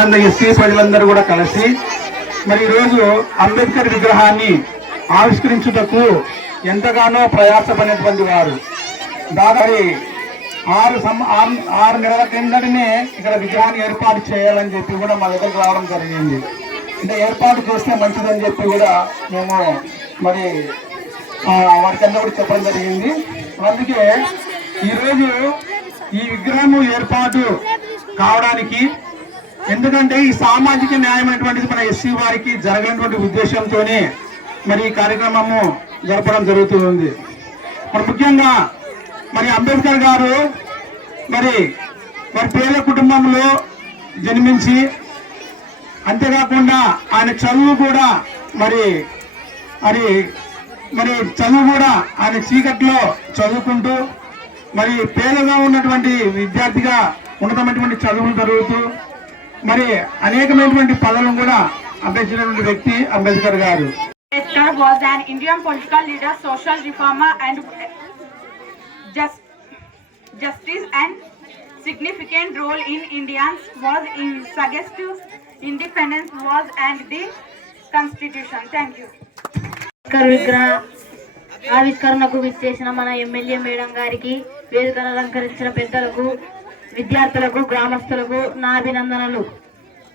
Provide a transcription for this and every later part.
పది మంది ఎస్సీ ప్రజలందరూ కూడా కలిసి మరి ఈరోజు అంబేద్కర్ విగ్రహాన్ని ఆవిష్కరించుటకు ఎంతగానో ప్రయాసపడినటువంటి వారు. దాదాపు ఆరు సం ఆరు నెలల కిందటనే ఇక్కడ విగ్రహాన్ని ఏర్పాటు చేయాలని చెప్పి కూడా మా దగ్గరకు రావడం జరిగింది. అంటే ఏర్పాటు చేస్తే మంచిదని చెప్పి కూడా మేము మరి ఆ, కూడా చెప్పడం జరిగింది. అందుకే ఈరోజు ఈ విగ్రహము ఏర్పాటు కావడానికి ఎందుకంటే ఈ సామాజిక న్యాయమైనటువంటిది మన ఎస్సీ వారికి జరగనటువంటి ఉద్దేశంతోనే మరి ఈ కార్యక్రమము జరపడం జరుగుతుంది మరి ముఖ్యంగా మరి అంబేద్కర్ గారు మరి మరి పేద కుటుంబంలో జన్మించి అంతేకాకుండా ఆయన చదువు కూడా మరి మరి మరి చదువు కూడా ఆయన చీకట్లో చదువుకుంటూ మరి పేదగా ఉన్నటువంటి విద్యార్థిగా ఉన్నతమైనటువంటి చదువులు జరుగుతూ మరి అనేకమైనటువంటి పదవులను కూడా అభ్యసించినటువంటి వ్యక్తి అంబేద్కర్ గారు was an Indian political leader, social reformer, and just, justice and significant role in Indians was in suggestive independence was and the constitution. Thank you. Ambedkar విగ్రహ ఆవిష్కరణకు విచ్చేసిన మన ఎమ్మెల్యే మేడం గారికి వేదికను అలంకరించిన పెద్దలకు విద్యార్థులకు గ్రామస్తులకు నా అభినందనలు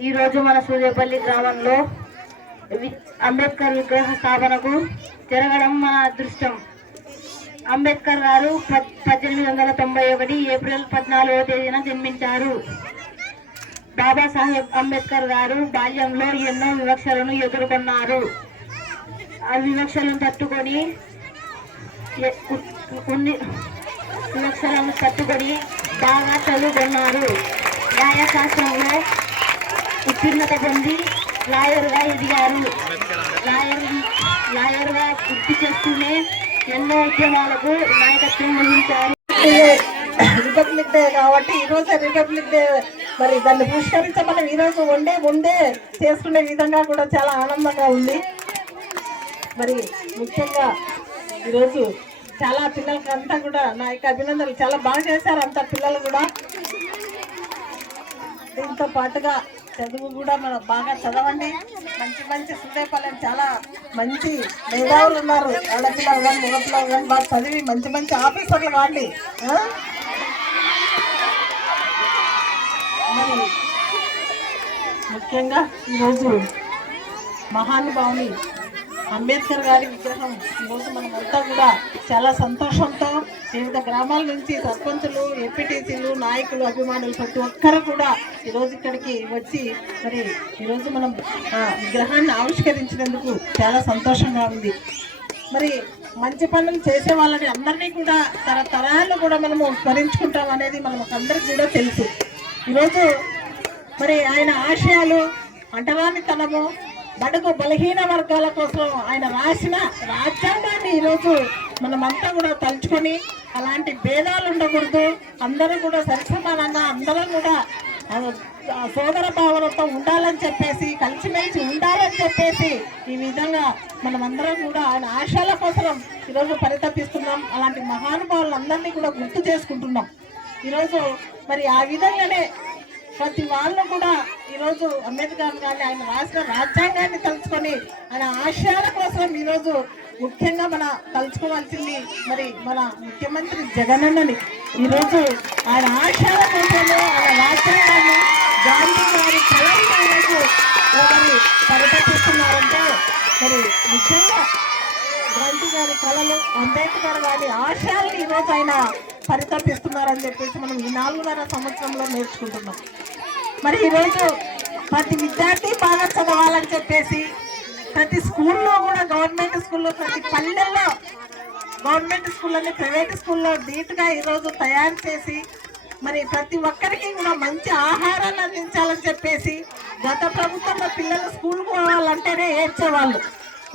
ఈరోజు మన సూర్యపల్లి గ్రామంలో వి- అంబేద్కర్ విగ్రహ స్థాపనకు జరగడం మన అదృష్టం. అంబేద్కర్ గారు పద్- పద్దెనిమిది వందల తొంభై ఒకటి ఏప్రిల్ పద్నాలుగవ తేదీన జన్మించారు. బాబాసాహెబ్ అంబేద్కర్ గారు బాల్యంలో ఎన్నో వివక్షలను ఎదుర్కొన్నారు. ఆ వివక్షలను తట్టుకొని కొన్ని వివక్షలను తట్టుకొని బాగా చదువుకున్నారు. న్యాయశాస్త్రంలో ఉత్తీర్ణత పొంది లాయర్గా ఎదిగారు లాయర్ లాయర్గా వృత్తి చేస్తూనే ఎన్నో ఉద్యమాలకు నాయకత్వం వహించారు. రిపబ్లిక్ డే కాబట్టి ఈరోజు రిపబ్లిక్ డే మరి దాన్ని పురస్కరించ మనం ఈ రోజు ఉండే ముందే చేసుకునే విధంగా కూడా చాలా ఆనందంగా ఉంది. మరి ముఖ్యంగా ఈరోజు చాలా పిల్లలకి అంతా కూడా నా యొక్క అభినందనలు. చాలా బాగా చేశారు అంతా పిల్లలు కూడా. దీంతో పాటుగా చదువు కూడా మనం బాగా చదవండి. మంచి మంచి సుదేపాలని చాలా మంచి మేధావులు ఉన్నారు. ఆడపిల్లలు కానీ మగపిల్లలు కానీ బాగా చదివి మంచి మంచి ఆఫీసర్లు కాండి. మరి ముఖ్యంగా ఈరోజు మహానుభావుని అంబేద్కర్ గారి విగ్రహం ఈరోజు మనమంతా కూడా చాలా సంతోషంతో వివిధ గ్రామాల నుంచి సర్పంచులు ఎంపీటీసీలు నాయకులు అభిమానులు ప్రతి ఒక్కరు కూడా ఈరోజు ఇక్కడికి వచ్చి మరి ఈరోజు మనం విగ్రహాన్ని ఆవిష్కరించినందుకు చాలా సంతోషంగా ఉంది. మరి మంచి పనులు చేసే వాళ్ళని అందరినీ కూడా తరతరాలు కూడా మనము స్మరించుకుంటాం అనేది మనకు అందరికీ కూడా తెలుసు. ఈరోజు మరి ఆయన ఆశయాలు అంటరానితనము బడుగు బలహీన వర్గాల కోసం ఆయన రాసిన రాజ్యాంగాన్ని ఈరోజు మనమంతా కూడా తలుచుకొని అలాంటి భేదాలు ఉండకూడదు. అందరూ కూడా సరిసమానంగా అందరం కూడా సోదర భావనతో ఉండాలని చెప్పేసి కలిసిమెలిసి ఉండాలని చెప్పేసి ఈ విధంగా మనమందరం కూడా ఆయన ఆశయాల కోసం ఈరోజు పరితపిస్తున్నాం. అలాంటి మహానుభావులందరినీ కూడా గుర్తు చేసుకుంటున్నాం. ఈరోజు మరి ఆ విధంగానే ప్రతి వాళ్ళు కూడా ఈరోజు అంబేద్కర్ గారిని ఆయన రాసిన రాజ్యాంగాన్ని తలుచుకొని ఆయన ఆశయాల కోసం ఈరోజు ముఖ్యంగా మన తలుచుకోవాల్సింది మరి మన ముఖ్యమంత్రి జగనన్నని. ఈరోజు ఆయన ఆశయాల కోసం ఆయన రాజ్యాంగాన్ని గాంధీ గారి కళలను ఈరోజు మరి మరి ముఖ్యంగా గాంధీ గారి కళలు అంబేద్కర్ గారి ఆశయాలను ఈరోజు ఆయన పరితపిస్తున్నారని చెప్పేసి మనం ఈ నాలుగున్నర సంవత్సరంలో నేర్చుకుంటున్నాం. మరి ఈరోజు ప్రతి విద్యార్థి బాగా చదవాలని చెప్పేసి ప్రతి స్కూల్లో కూడా గవర్నమెంట్ స్కూల్లో ప్రతి పల్లెల్లో గవర్నమెంట్ స్కూళ్ళని ప్రైవేట్ స్కూల్లో నీట్గా ఈరోజు తయారు చేసి మరి ప్రతి ఒక్కరికి కూడా మంచి ఆహారాన్ని అందించాలని చెప్పేసి గత ప్రభుత్వంలో పిల్లలు స్కూల్కి పోవాలంటేనే ఏడ్చేవాళ్ళు.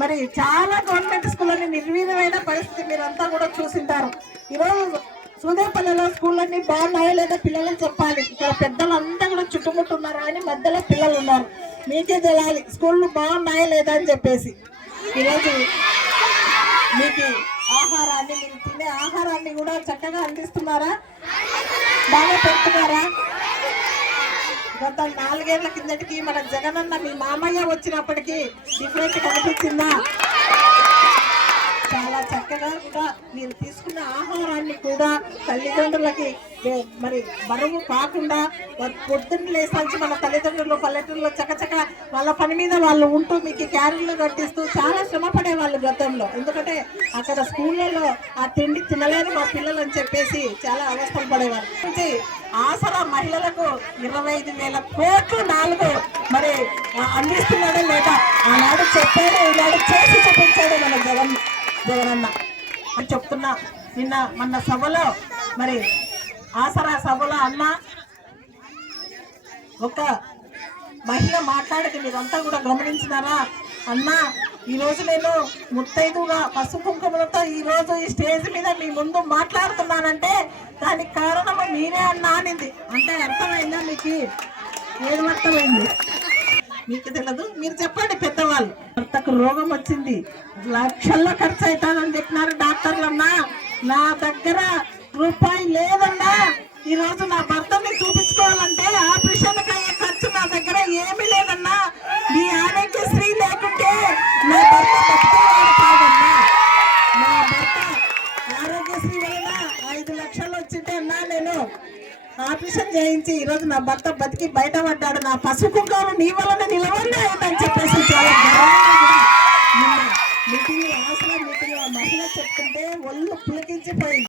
మరి చాలా గవర్నమెంట్ స్కూళ్ళని నిర్వీర్యమైన పరిస్థితి మీరంతా కూడా చూసింటారు. ఈరోజు సూదేపల్లిలో స్కూళ్ళన్నీ బాగున్నాయో లేదా పిల్లలని చెప్పాలి. ఇక్కడ పెద్దలంతా కూడా చుట్టుముట్టున్నారు అని మధ్యలో పిల్లలు ఉన్నారు మీకే తెలియాలి స్కూళ్ళు బాగున్నాయా లేదా అని చెప్పేసి. ఈరోజు మీకు ఆహారాన్ని మీరు తినే ఆహారాన్ని కూడా చక్కగా అందిస్తున్నారా? బాగా పెడుతున్నారా? గత నాలుగేళ్ళ కిందటికి మన జగనన్న మీ మామయ్య వచ్చినప్పటికీ డిఫరెంట్ కనిపించిందా? చాలా చక్కగా కూడా మీరు తీసుకున్న ఆహారాన్ని కూడా తల్లిదండ్రులకి మరి బరువు కాకుండా పొద్దున్న లేసాల్సి మన తల్లిదండ్రులు పల్లెటూరులో చకచక వాళ్ళ పని మీద వాళ్ళు ఉంటూ మీకు క్యారీలు కట్టిస్తూ చాలా శ్రమ పడేవాళ్ళు గతంలో. ఎందుకంటే అక్కడ స్కూళ్ళలో ఆ తిండి తినలేరు మా పిల్లలు అని చెప్పేసి చాలా అవస్థలు పడేవారు. ఆసరా మహిళలకు ఇరవై ఐదు వేల కోట్లు నాలుగు మరి ఆ, లేదా? ఆనాడు చెప్పాడు ఈనాడు చేసి జగనన్న అని చెప్తున్నా. నిన్న మన సభలో మరి ఆసరా సభలో అన్న ఒక మహిళ మాట్లాడితే మీరంతా కూడా గమనించినారా? అన్న ఈరోజు నేను ముత్తైదుగా పసుపు కుంకుమలతో ఈరోజు ఈ స్టేజ్ మీద మీ ముందు మాట్లాడుతున్నానంటే దానికి కారణం మీరే అన్న అనింది. అంటే అర్థమైందా మీకు? ఏది అర్థమైంది? మీకు తెలియదు మీరు చెప్పండి పెద్దవాళ్ళు. భర్తకు రోగం వచ్చింది. లక్షల్లో ఖర్చు అవుతుందని చెప్పినారు డాక్టర్లన్నా నా దగ్గర రూపాయి లేదన్నా. ఈరోజు నా భర్తని చూపించుకోవాలంటే ఆపరేషన్ అయ్యే ఖర్చు నా దగ్గర ఏమీ లేదన్నా. మీ ఆరోగ్యశ్రీ లేకుంటే నా భర్త బతికేవాడు కాదన్నా నా భర్త ఆరోగ్యశ్రీ వలన ఐదు లక్షలు వచ్చింటే అన్నా నేను ఆపరేషన్ చేయించి ఈరోజు నా భర్త బతికి బయట పడ్డాడు నా పసుపు కుంకాలు నీ వలన నిలవండి అయిందని చెప్పేసి చాలా మీటింగ్ ఆసరా మీటింగ్ ఆ మహిళ చెప్తుంటే ఒళ్ళు పులకించిపోయింది.